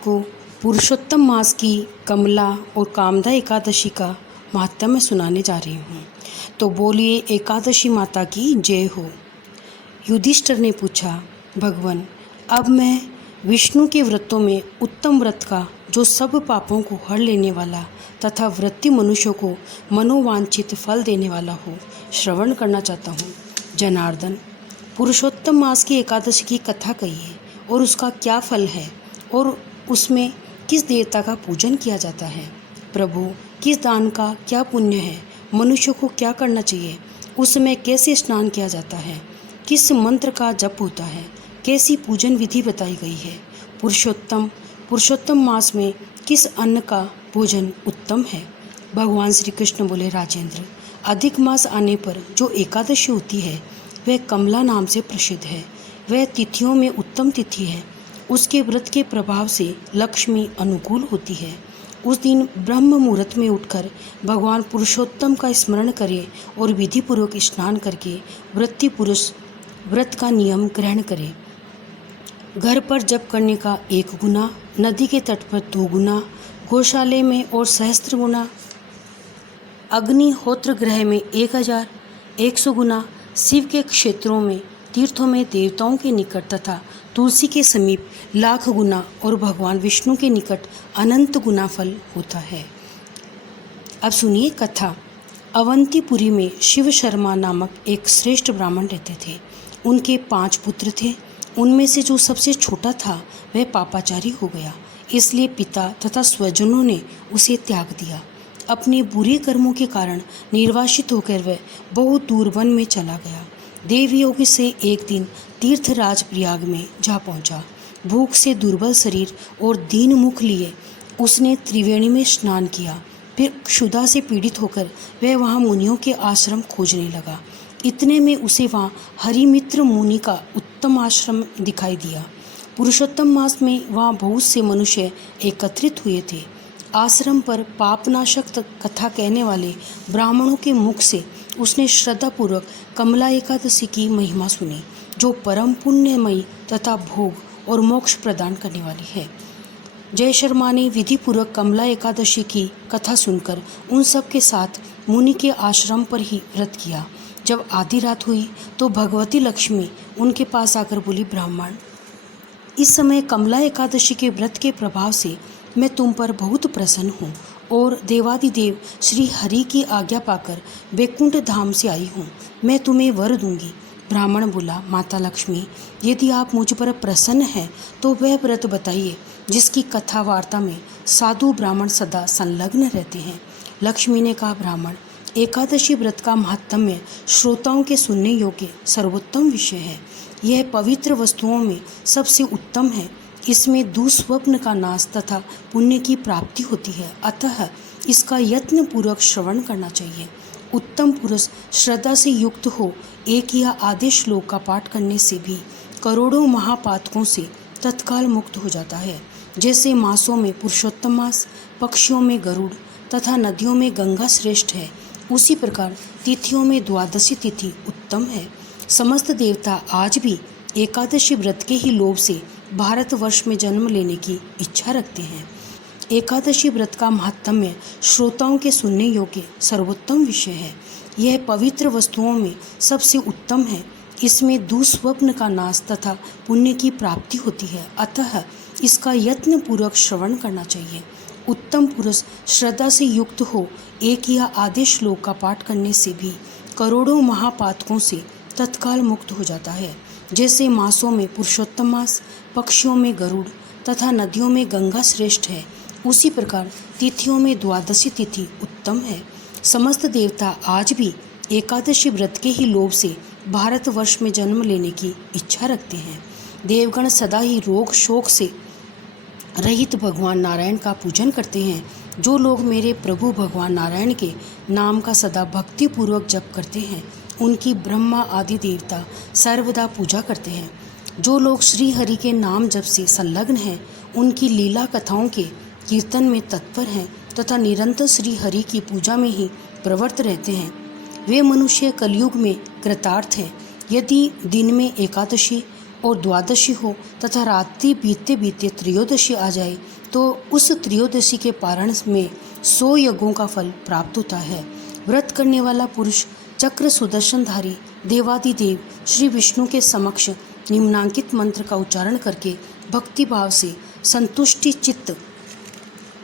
आपको पुरुषोत्तम मास की कमला और कामदा एकादशी का महात्म्य सुनाने जा रही हूँ। तो बोलिए एकादशी माता की जय हो। युधिष्ठिर ने पूछा, भगवान, अब मैं विष्णु के व्रतों में उत्तम व्रत का, जो सब पापों को हर लेने वाला तथा व्रती मनुष्यों को मनोवांछित फल देने वाला हो, श्रवण करना चाहता हूँ। जनार्दन, पुरुषोत्तम मास की एकादशी की कथा कहिए और उसका क्या फल है और उसमें किस देवता का पूजन किया जाता है। प्रभु, किस दान का क्या पुण्य है, मनुष्य को क्या करना चाहिए, उस समय कैसे स्नान किया जाता है, किस मंत्र का जप होता है, कैसी पूजन विधि बताई गई है। पुरुषोत्तम मास में किस अन्न का भोजन उत्तम है। भगवान श्री कृष्ण बोले, राजेंद्र, अधिक मास आने पर जो एकादशी होती है वह कमला नाम से प्रसिद्ध है। वह तिथियों में उत्तम तिथि है। उसके व्रत के प्रभाव से लक्ष्मी अनुकूल होती है। उस दिन ब्रह्म मुहूर्त में उठकर भगवान पुरुषोत्तम का स्मरण करें और विधिपूर्वक स्नान करके व्रती पुरुष व्रत का नियम ग्रहण करें। घर पर जप करने का 1 गुना, नदी के तट पर 2 गुना, गौशाले में और सहस्त्र गुना, अग्निहोत्र ग्रह में 1100 गुना, शिव के क्षेत्रों में तीर्थों में देवताओं के निकट तथा तुलसी के समीप 1,00,000 गुना और भगवान विष्णु के निकट अनंत गुना फल होता है। अब सुनिए कथा। अवंतीपुरी में शिव शर्मा नामक एक श्रेष्ठ ब्राह्मण रहते थे। उनके 5 पुत्र थे। उनमें से जो सबसे छोटा था वह पापाचारी हो गया, इसलिए पिता तथा स्वजनों ने उसे त्याग दिया। अपने बुरे कर्मों के कारण निर्वासित होकर वह बहुत दूर वन में चला गया। देवयोग से एक दिन तीर्थराज प्रयाग में जा पहुंचा। भूख से दुर्बल शरीर और दीन मुख लिए उसने त्रिवेणी में स्नान किया। फिर क्षुधा से पीड़ित होकर वह वहां मुनियों के आश्रम खोजने लगा। इतने में उसे वहां हरिमित्र मुनि का उत्तम आश्रम दिखाई दिया। पुरुषोत्तम मास में वहां बहुत से मनुष्य एकत्रित हुए थे। आश्रम पर पापनाशक कथा कहने वाले ब्राह्मणों के मुख से उसने श्रद्धापूर्वक कमला एकादशी की महिमा सुनी, जो परम पुण्यमयी तथा भोग और मोक्ष प्रदान करने वाली है। जय शर्मा ने विधिपूर्वक कमला एकादशी की कथा सुनकर उन सब के साथ मुनि के आश्रम पर ही व्रत किया। जब आधी रात हुई तो भगवती लक्ष्मी उनके पास आकर बोली, ब्राह्मण, इस समय कमला एकादशी के व्रत के प्रभाव से मैं तुम पर बहुत प्रसन्न हूँ और देवादिदेव श्री हरि की आज्ञा पाकर वैकुंठ धाम से आई हूँ। मैं तुम्हें वर दूंगी। ब्राह्मण बोला, माता लक्ष्मी, यदि आप मुझ पर प्रसन्न हैं तो वह व्रत बताइए जिसकी कथा वार्ता में साधु ब्राह्मण सदा संलग्न रहते हैं। लक्ष्मी ने कहा, ब्राह्मण, एकादशी व्रत का महात्म्य श्रोताओं के सुनने योग्य सर्वोत्तम विषय है। यह पवित्र वस्तुओं में सबसे उत्तम है। इसमें दुस्वप्न का नाश तथा पुण्य की प्राप्ति होती है, अतः इसका यत्न पूर्वक श्रवण करना चाहिए। उत्तम पुरुष श्रद्धा से युक्त हो एक या आधे श्लोक का पाठ करने से भी करोड़ों महापातकों से तत्काल मुक्त हो जाता है। जैसे मासों में पुरुषोत्तम मास, पक्षियों में गरुड़ तथा नदियों में गंगा श्रेष्ठ है, उसी प्रकार तिथियों में द्वादशी तिथि उत्तम है। समस्त देवता आज भी एकादशी व्रत के ही लोभ से भारतवर्ष में जन्म लेने की इच्छा रखते हैं। एकादशी व्रत का महात्म्य श्रोताओं के सुनने योग्य सर्वोत्तम विषय है। यह पवित्र वस्तुओं में सबसे उत्तम है। इसमें दुस्वप्न का नाश तथा पुण्य की प्राप्ति होती है, अतः इसका यत्न पूर्वक श्रवण करना चाहिए। उत्तम पुरुष श्रद्धा से युक्त हो एक या आधे श्लोक का पाठ करने से भी करोड़ों महापातकों से तत्काल मुक्त हो जाता है। जैसे मासों में पुरुषोत्तम मास, पक्षियों में गरुड़ तथा नदियों में गंगा श्रेष्ठ है, उसी प्रकार तिथियों में द्वादशी तिथि उत्तम है। समस्त देवता आज भी एकादशी व्रत के ही लोभ से भारतवर्ष में जन्म लेने की इच्छा रखते हैं। देवगण सदा ही रोग शोक से रहित भगवान नारायण का पूजन करते हैं। जो लोग मेरे प्रभु भगवान नारायण के नाम का सदा भक्तिपूर्वक जप करते हैं, उनकी ब्रह्मा आदि देवता सर्वदा पूजा करते हैं। जो लोग श्री हरि के नाम जप से संलग्न हैं, उनकी लीला कथाओं के कीर्तन में तत्पर हैं तथा निरंतर श्री हरि की पूजा में ही प्रवृत्त रहते हैं, वे मनुष्य कलयुग में कृतार्थ हैं। यदि दिन में एकादशी और द्वादशी हो तथा रात्रि बीतते बीतते त्रयोदशी आ जाए तो उस त्रयोदशी के पारण में 100 यज्ञों का फल प्राप्त होता है। व्रत करने वाला पुरुष चक्र सुदर्शनधारी देवादिदेव श्री विष्णु के समक्ष निम्नांकित मंत्र का उच्चारण करके भक्ति भाव से संतुष्टि चित्त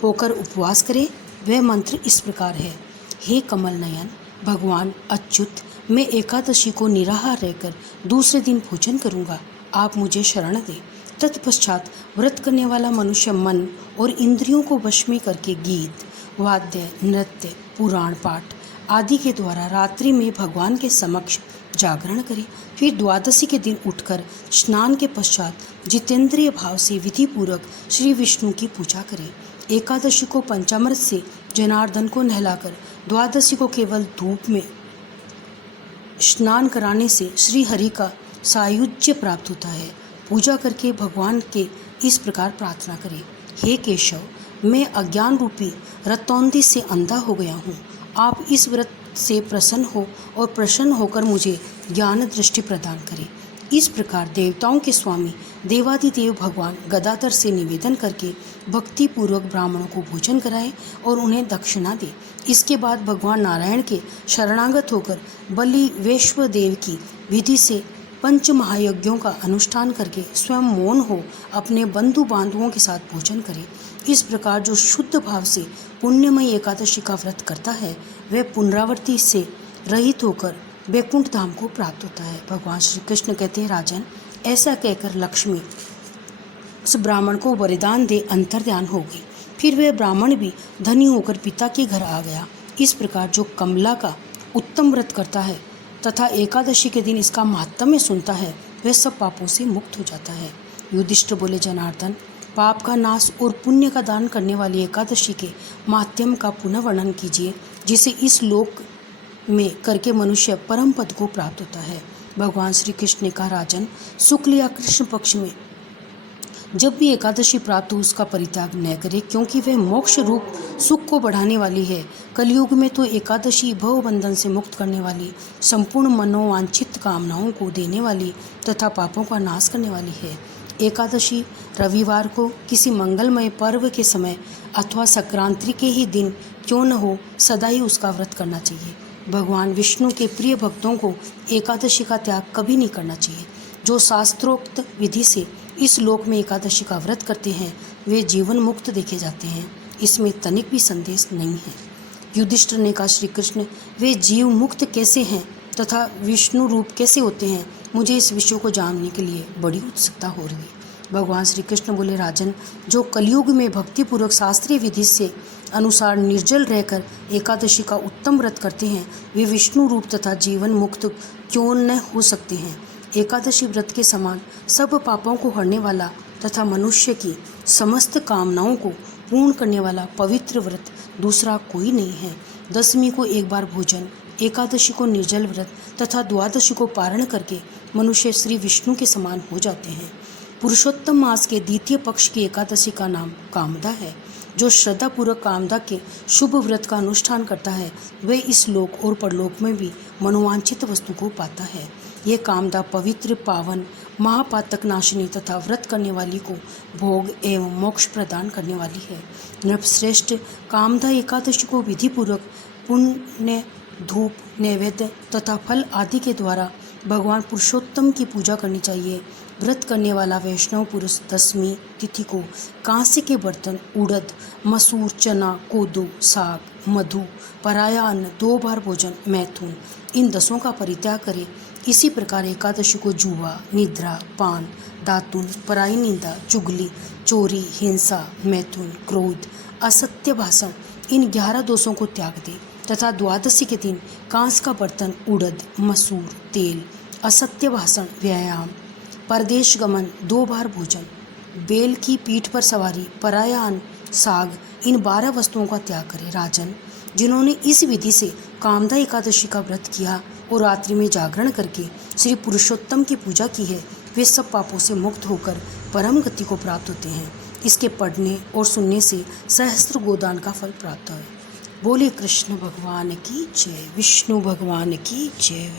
होकर उपवास करे। वह मंत्र इस प्रकार है। हे कमल नयन भगवान अच्युत, मैं एकादशी को निराहार रहकर दूसरे दिन भोजन करूंगा, आप मुझे शरण दें। तत्पश्चात व्रत करने वाला मनुष्य मन और इंद्रियों को वश में करके गीत, वाद्य, नृत्य, पुराण पाठ आदि के द्वारा रात्रि में भगवान के समक्ष जागरण करे। फिर द्वादशी के दिन उठकर स्नान के पश्चात जितेंद्रिय भाव से विधि पूर्वक श्री विष्णु की पूजा करे। एकादशी को पंचामृत से जनार्दन को नहलाकर द्वादशी को केवल धूप में स्नान कराने से श्री हरि का सायुज्य प्राप्त होता है। पूजा करके भगवान के इस प्रकार प्रार्थना करें। हे केशव, मैं अज्ञान रूपी रतौंधी से अंधा हो गया हूँ, आप इस व्रत से प्रसन्न हो और प्रसन्न होकर मुझे ज्ञान दृष्टि प्रदान करें। इस प्रकार देवताओं के स्वामी देवादिदेव भगवान गदाधर से निवेदन करके भक्ति पूर्वक ब्राह्मणों को भोजन कराए और उन्हें दक्षिणा दे। इसके बाद भगवान नारायण के शरणागत होकर बलि वैश्वदेव की विधि से पंच महायज्ञों का अनुष्ठान करके स्वयं मौन हो अपने बंधु बांधवों के साथ भोजन करे। इस प्रकार जो शुद्ध भाव से पुण्यमयी एकादशी का व्रत करता है वह पुनरावृत्ति से रहित होकर वैकुंठ धाम को प्राप्त होता है। भगवान श्री कृष्ण कहते हैं, राजन, ऐसा कहकर लक्ष्मी उस ब्राह्मण को वरदान दे अंतर्ध्यान हो गई। फिर वह ब्राह्मण भी धनी होकर पिता के घर आ गया। इस प्रकार जो कमला का उत्तम व्रत करता है तथा एकादशी के दिन इसका महात्म्य सुनता है वह सब पापों से मुक्त हो जाता है। युधिष्ठिर बोले, जनार्दन, पाप का नाश और पुण्य का दान करने वाली एकादशी के महात्म्य का पुनः वर्णन कीजिए, जिसे इस लोक में करके मनुष्य परम पद को प्राप्त होता है। भगवान श्री कृष्ण ने कहा, राजन, शुक्ल या कृष्ण पक्ष में जब भी एकादशी प्राप्त हो उसका परित्याग न करे, क्योंकि वह मोक्ष रूप सुख को बढ़ाने वाली है। कलयुग में तो एकादशी भव बंधन से मुक्त करने वाली, संपूर्ण मनोवांछित कामनाओं को देने वाली तथा पापों का नाश करने वाली है। एकादशी रविवार को किसी मंगलमय पर्व के समय अथवा संक्रांति के ही दिन क्यों न हो, सदा ही उसका व्रत करना चाहिए। भगवान विष्णु के प्रिय भक्तों को एकादशी का त्याग कभी नहीं करना चाहिए। जो शास्त्रोक्त विधि से इस लोक में एकादशी का व्रत करते हैं वे जीवन मुक्त देखे जाते हैं, इसमें तनिक भी संदेश नहीं है। युधिष्ठिर ने कहा, श्री कृष्ण, वे जीव मुक्त कैसे हैं तथा विष्णु रूप कैसे होते हैं, मुझे इस विषय को जानने के लिए बड़ी उत्सुकता हो रही है। भगवान श्री कृष्ण बोले, राजन, जो कलयुग में भक्तिपूर्वक शास्त्रीय विधि से अनुसार निर्जल रहकर एकादशी का उत्तम व्रत करते हैं वे विष्णु रूप तथा जीवन मुक्त क्यों न हो सकते हैं। एकादशी व्रत के समान सब पापों को हरने वाला तथा मनुष्य की समस्त कामनाओं को पूर्ण करने वाला पवित्र व्रत दूसरा कोई नहीं है। दशमी को एक बार भोजन, एकादशी को निर्जल व्रत तथा द्वादशी को पारण करके मनुष्य श्री विष्णु के समान हो जाते हैं। पुरुषोत्तम मास के द्वितीय पक्ष की एकादशी का नाम कामदा है। जो श्रद्धापूर्वक कामदा के शुभ व्रत का अनुष्ठान करता है वह इस लोक और परलोक में भी मनोवांछित वस्तु को पाता है। यह कामदा पवित्र, पावन, महापातक नाशिनी तथा व्रत करने वाली को भोग एवं मोक्ष प्रदान करने वाली है। नृपश्रेष्ठ, कामदा एकादशी को विधिपूर्वक पुण्य, धूप, नैवेद्य तथा फल आदि के द्वारा भगवान पुरुषोत्तम की पूजा करनी चाहिए। व्रत करने वाला वैष्णव पुरुष दशमी तिथि को कांसे के बर्तन, उड़द, मसूर, चना, कोदो, साग, मधु, पराया अन्न, 2 बार भोजन, मैथुन, इन 10 का परित्याग करे। इसी प्रकार एकादशी को जुआ, निद्रा, पान, दातुन, पराई निंदा, चुगली, चोरी, हिंसा, मैथुन, क्रोध, असत्य भाषण, इन 11 दोषों को त्याग दे तथा द्वादशी के दिन कांस का बर्तन, उड़द, मसूर, तेल, असत्य भाषण, व्यायाम, परदेश गमन, 2 बार भोजन, बेल की पीठ पर सवारी, पराया अन्न, साग, इन 12 वस्तुओं का त्याग करे। राजन, जिन्होंने इस विधि से कामदा एकादशी का व्रत किया और रात्रि में जागरण करके श्री पुरुषोत्तम की पूजा की है वे सब पापों से मुक्त होकर परम गति को प्राप्त होते हैं। इसके पढ़ने और सुनने से सहस्त्र गोदान का फल प्राप्त है। बोले कृष्ण भगवान की जय, विष्णु भगवान की जय।